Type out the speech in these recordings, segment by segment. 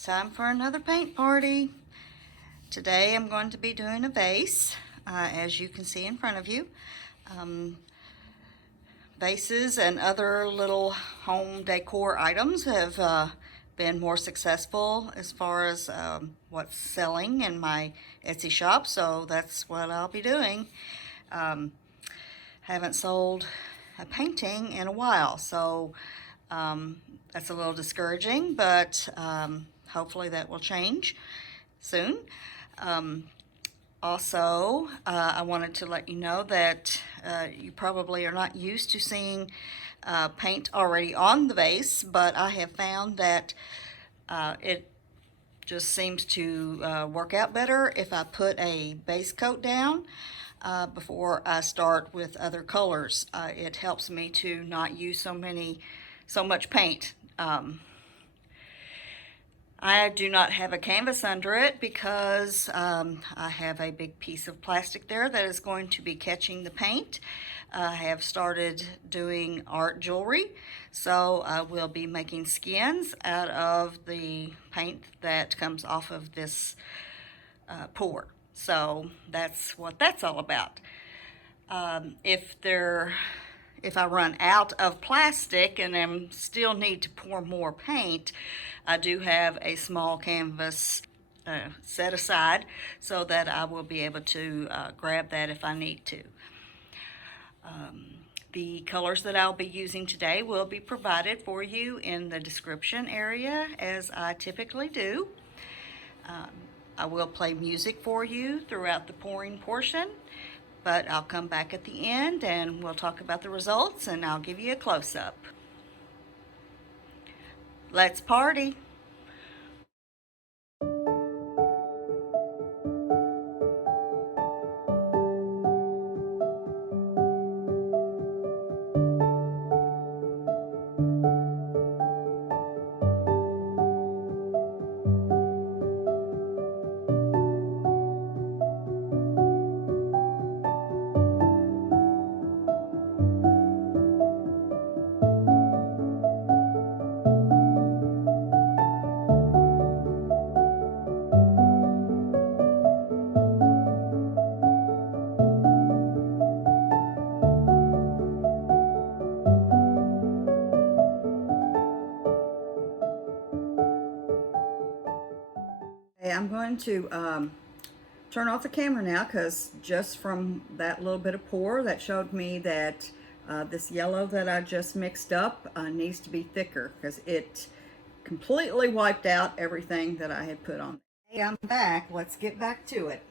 It's time for another paint party. Today I'm going to be doing a vase, as you can see in front of you. Vases and other little home decor items have been more successful as far as what's selling in my Etsy shop, so that's what I'll be doing. Haven't sold a painting in a while, so that's a little discouraging, but hopefully that will change soon. Also, I wanted to let you know that you probably are not used to seeing paint already on the vase, but I have found that it just seems to work out better if I put a base coat down before I start with other colors. It helps me to not use so much paint. I do not have a canvas under it because I have a big piece of plastic there that is going to be catching the paint. I have started doing art jewelry, so I will be making skins out of the paint that comes off of this pour. So that's what that's all about. If I run out of plastic and then still need to pour more paint, I do have a small canvas set aside so that I will be able to grab that if I need to. The colors that I'll be using today will be provided for you in the description area, as I typically do. I will play music for you throughout the pouring portion, but I'll come back at the end and we'll talk about the results and I'll give you a close-up. Let's party! I'm going to turn off the camera now because just from that little bit of pour that showed me that this yellow that I just mixed up needs to be thicker because it completely wiped out everything that I had put on. Hey, I'm back. Let's get back to it.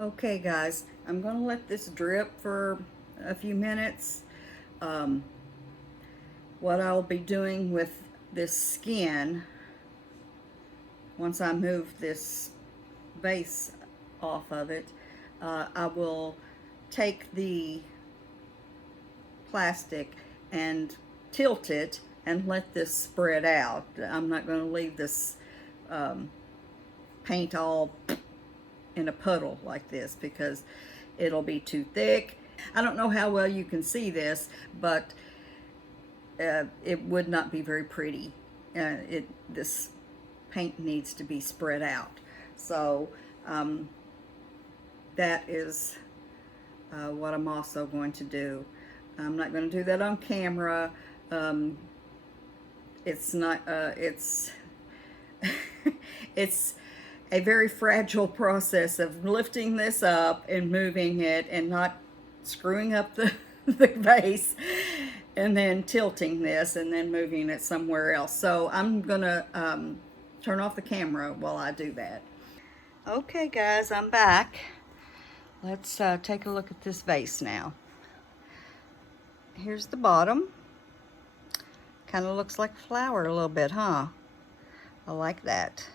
Okay guys, I'm gonna let this drip for a few minutes. What I'll be doing with this skin, once I move this vase off of it, I will take the plastic and tilt it and let this spread out. I'm not going to leave this paint all in a puddle like this because it'll be too thick. I don't know how well you can see this, but it would not be very pretty. This paint needs to be spread out. So that is what I'm also going to do. I'm not going to do that on camera. It's not, it's a very fragile process of lifting this up and moving it and not screwing up the vase, and then tilting this and then moving it somewhere else. So I'm gonna turn off the camera while I do that. Okay guys, I'm back. Let's take a look at this vase now. Here's the bottom. Kind of looks like a flower a little bit, huh? I like that.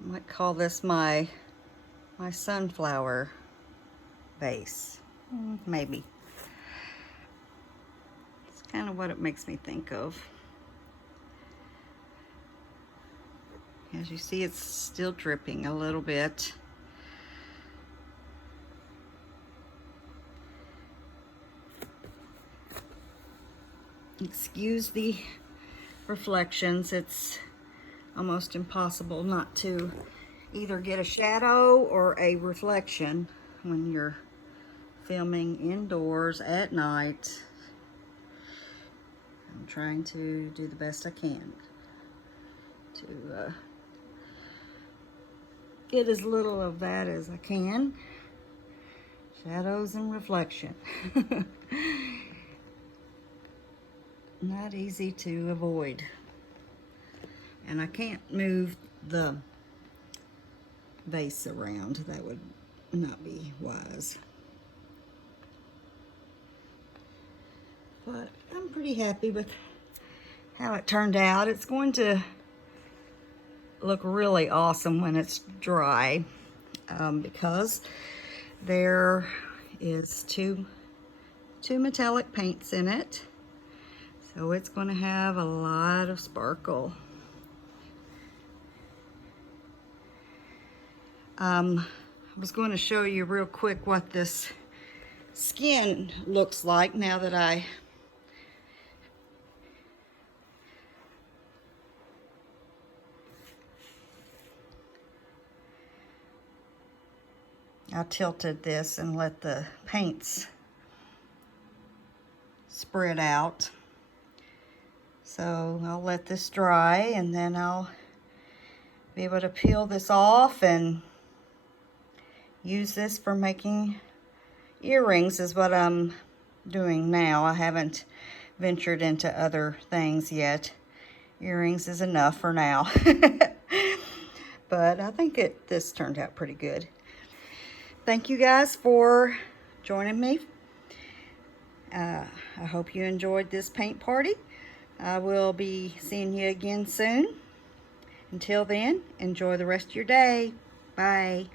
I might call this my sunflower vase. Maybe. It's kind of what it makes me think of. As you see, it's still dripping a little bit. Excuse the reflections. It's almost impossible not to either get a shadow or a reflection when you're filming indoors at night. I'm trying to do the best I can to get as little of that as I can. Shadows and reflection. Not easy to avoid. And I can't move the vase around. That would not be wise. But I'm pretty happy with how it turned out. It's going to look really awesome when it's dry, because there is two metallic paints in it. So it's going to have a lot of sparkle. I was going to show you real quick what this skin looks like now that I tilted this and let the paints spread out. So I'll let this dry and then I'll be able to peel this off and use this for making earrings is what I'm doing now. I haven't ventured into other things yet. Earrings is enough for now. But I think this turned out pretty good. Thank you guys for joining me. I hope you enjoyed this paint party. I will be seeing you again soon. Until then, enjoy the rest of your day. Bye.